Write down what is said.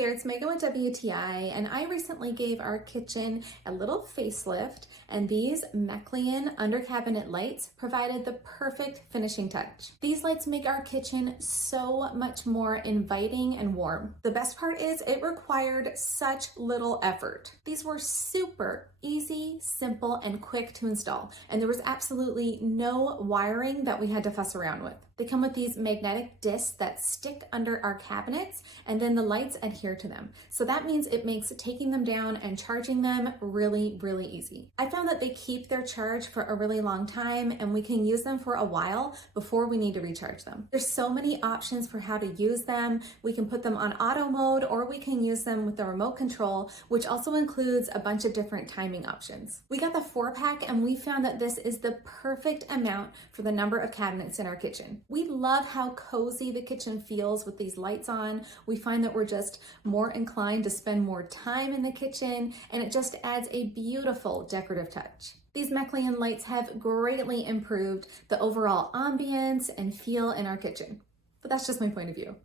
there, it's Megan with WTI, and I recently gave our kitchen a little facelift, and these MEKKLEON under cabinet lights provided the perfect finishing touch. These lights make our kitchen so much more inviting and warm. The best part is it required such little effort. These were super easy, simple, and quick to install, and there was absolutely no wiring that we had to fuss around with. They come with these magnetic discs that stick under our cabinets, and then the lights adhere to them. So that means it makes taking them down and charging them really, really easy. I found that they keep their charge for a really long time, and we can use them for a while before we need to recharge them. There's so many options for how to use them. We can put them on auto mode, or we can use them with the remote control, which also includes a bunch of different timing options. We got the 4-pack, and we found that this is the perfect amount for the number of cabinets in our kitchen. We love how cozy the kitchen feels with these lights on. We find that we're just more inclined to spend more time in the kitchen, and it just adds a beautiful decorative touch. These MEKKLEON lights have greatly improved the overall ambience and feel in our kitchen. But that's just my point of view.